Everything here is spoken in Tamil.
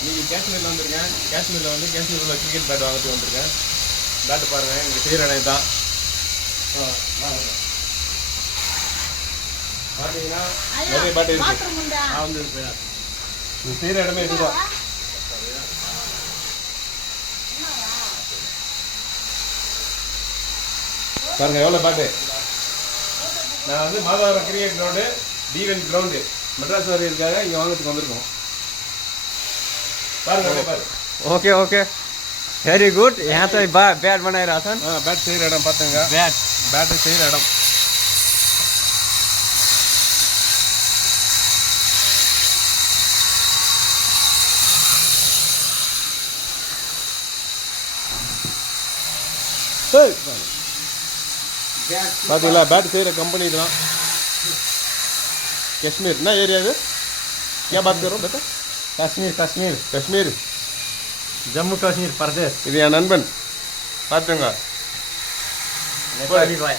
இன்னைக்கு காஷ்மீரில் வந்திருக்கேன். காஷ்மீரில் வந்து காஷ்மீரில் கிரிக்கெட் பேட் வாங்கிட்டு வந்திருக்கேன். பேட்டு பாருங்கள், இங்கே செய்கிற இடம் தான் பார்த்தீங்கன்னா நிறைய பேட்டு இருக்கு. வந்து இது செய்கிற இடமே இதுதான். பாருங்க எவ்வளோ பேட்டு. நான் வந்து மாதவரம் கிரிக்கெட் கிரவுண்டு, டிவன் கிரவுண்டு மெட்ராஸ் வரையிருக்காக இங்கே வாங்கிறதுக்கு வந்திருக்கோம். பாருங்க பாரு. ओके ओके वेरी गुड यहाँ चाहिँ बैट बनाइरहेको छन्. பேட் செய்கிற இடம் பார்த்துங்க. பேட்டு செய்கிற இடம். பார்த்தீங்களா பேட் செய்கிற கம்பெனி தான். காஷ்மீர் என்ன ஏரியா இது? क्या बात कर रहे हो बेटा? कश्मीर कश्मीर காஷ்மீர், जम्मू कश्मीर प्रदेश. இது என் நண்பன் பார்த்துங்க. नेपाली भाइ.